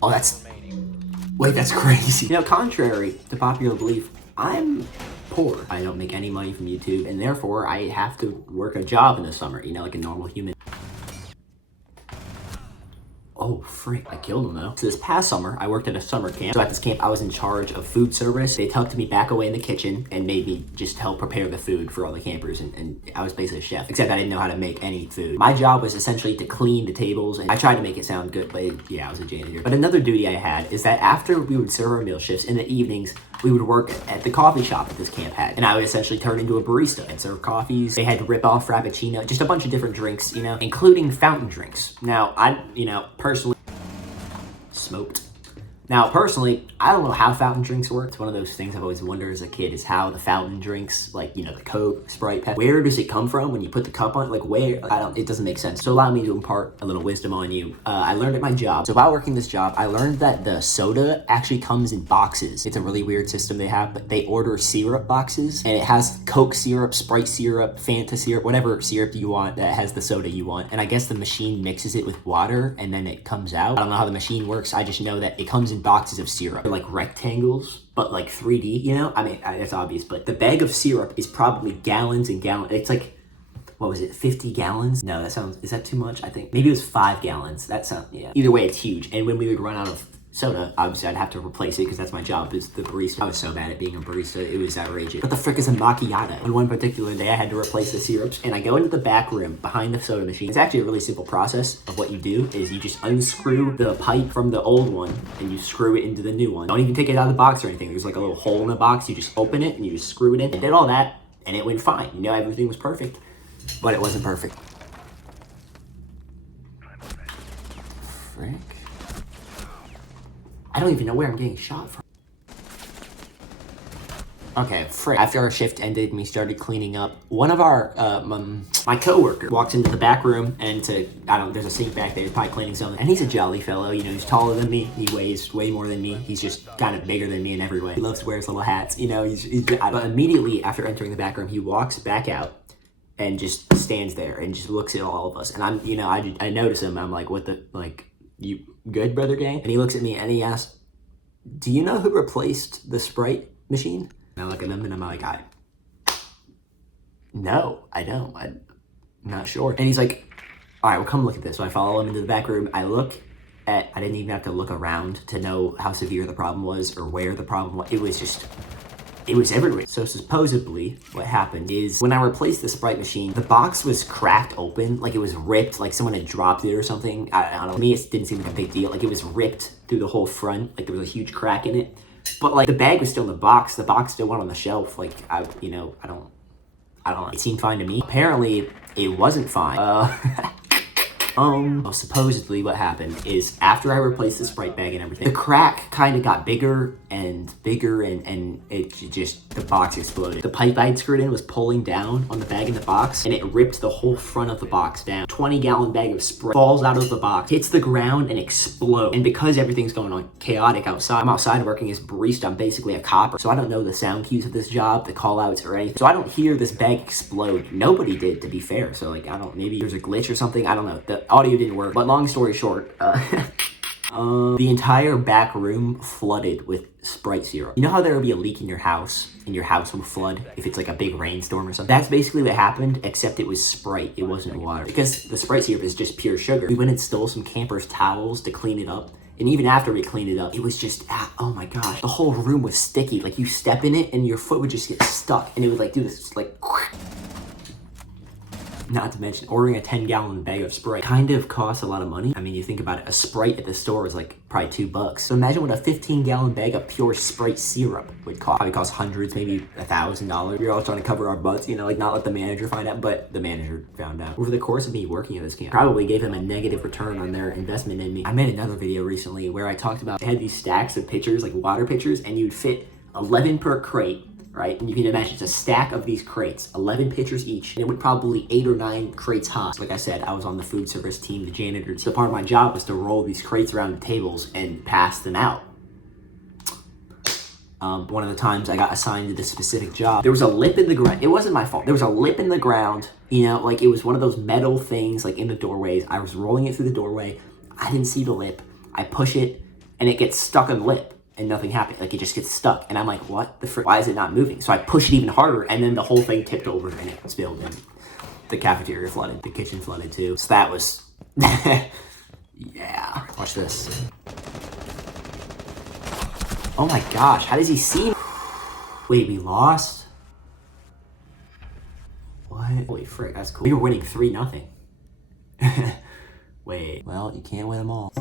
Oh, wait, that's crazy. You know, contrary to popular belief, I'm poor. I don't make any money from YouTube, and therefore I have to work a job in the summer, you know, like a normal human. Oh, frick, I killed him though. So this past summer, I worked at a summer camp. So at this camp, I was in charge of food service. They tucked me back away in the kitchen and made me just help prepare the food for all the campers. And I was basically a chef, except I didn't know how to make any food. My job was essentially to clean the tables, and I tried to make it sound good, but yeah, I was a janitor. But another duty I had is that after we would serve our meal shifts in the evenings, we would work at the coffee shop that this camp had. And I would essentially turn into a barista and serve coffees. They had rip-off Frappuccino, just a bunch of different drinks, you know, including fountain drinks. Now, personally, smoked. Now, personally, I don't know how fountain drinks work. It's one of those things I've always wondered as a kid is how the fountain drinks, like, you know, the Coke, Sprite, Pepsi, where does it come from when you put the cup on? Like, where? It doesn't make sense. So allow me to impart a little wisdom on you. I learned at my job. So while working this job, I learned that the soda actually comes in boxes. It's a really weird system they have, but they order syrup boxes, and it has Coke syrup, Sprite syrup, Fanta syrup, whatever syrup you want that has the soda you want. And I guess the machine mixes it with water, and then it comes out. I don't know how the machine works. I just know that it comes in boxes of syrup. They're like rectangles, but like 3D, you know? I mean, it's obvious, but the bag of syrup is probably gallons and gallons. It's like, what was it, 50 gallons? No, is that too much? I think maybe it was 5 gallons. Yeah. Either way, it's huge. And when we would run out of soda, obviously I'd have to replace it because that's my job as the barista. I was so bad at being a barista, it was outrageous. What the frick is a macchiato? On one particular day, I had to replace the syrups, and I go into the back room behind the soda machine. It's actually a really simple process of what you do is you just unscrew the pipe from the old one and you screw it into the new one. Don't even take it out of the box or anything. There's like a little hole in the box. You just open it and you just screw it in. I did all that and it went fine. You know, everything was perfect, but it wasn't perfect. Frick. I don't even know where I'm getting shot from. Okay, frick. After our shift ended and we started cleaning up, one of our, my coworker walks into the back room and there's a sink back there, he's probably cleaning something. And he's a jolly fellow, you know, he's taller than me, he weighs way more than me, he's just kind of bigger than me in every way. He loves to wear his little hats, you know, but immediately after entering the back room, he walks back out and just stands there and just looks at all of us. And I'm, you know, I notice him, I'm like, you good, brother gang? And he looks at me and he asks, do you know who replaced the Sprite machine? And I look at him and I'm like, no, I don't. I'm not sure. And he's like, all right, well, come look at this. So I follow him into the back room. I didn't even have to look around to know how severe the problem was or where the problem was. It was everywhere. So supposedly what happened is when I replaced the Sprite machine, the box was cracked open, like it was ripped, like someone had dropped it or something. I don't know. To me, it didn't seem like a big deal. Like it was ripped through the whole front, like there was a huge crack in it. But like the bag was still in the box. The box still went on the shelf. Like I don't know. It seemed fine to me. Apparently, it wasn't fine. Well, supposedly what happened is after I replaced the Sprite bag and everything, the crack kind of got bigger and it just, the box exploded. The pipe I'd screwed in was pulling down on the bag in the box and it ripped the whole front of the box down. 20-gallon bag of Sprite falls out of the box, hits the ground and explodes. And because everything's going on chaotic outside, I'm outside working as barista, I'm basically a copper. So I don't know the sound cues of this job, the call outs or anything. So I don't hear this bag explode. Nobody did, to be fair. So like, maybe there's a glitch or something. I don't know. The audio didn't work, but long story short, the entire back room flooded with Sprite syrup. You know how there would be a leak in your house and your house would flood if it's like a big rainstorm or something? That's basically what happened, except it was Sprite. It wasn't water. Because the Sprite syrup is just pure sugar. We went and stole some campers' towels to clean it up. And even after we cleaned it up, it was just, oh my gosh, the whole room was sticky. Like you step in it and your foot would just get stuck and it would like do this like, not to mention ordering a 10-gallon bag of Sprite kind of costs a lot of money. I mean, you think about it, a Sprite at the store is like probably $2. So imagine what a 15-gallon bag of pure Sprite syrup would cost. Probably cost hundreds, maybe $1,000. We're all trying to cover our butts, you know, like not let the manager find out, but the manager found out. Over the course of me working at this camp, probably gave him a negative return on their investment in me. I made another video recently where I talked about, they had these stacks of pitchers, like water pitchers, and you'd fit 11 per crate. Right? And you can imagine it's a stack of these crates, 11 pitchers each, and it would probably 8 or 9 crates high. So like I said, I was on the food service team, the janitor. So part of my job was to roll these crates around the tables and pass them out. One of the times I got assigned to this specific job, there was a lip in the ground. It wasn't my fault. There was a lip in the ground, you know, like it was one of those metal things like in the doorways. I was rolling it through the doorway. I didn't see the lip. I push it. and it gets stuck on the lip. And nothing happened. Like, it just gets stuck. And I'm like, what the frick? Why is it not moving? So I push it even harder, and then the whole thing tipped over, and it spilled, and the cafeteria flooded. The kitchen flooded, too. So that was... yeah. Watch this. Oh my gosh, how does he see me? Wait, we lost? What? Holy frick, that's cool. We were winning 3-0. Wait, well, you can't win them all.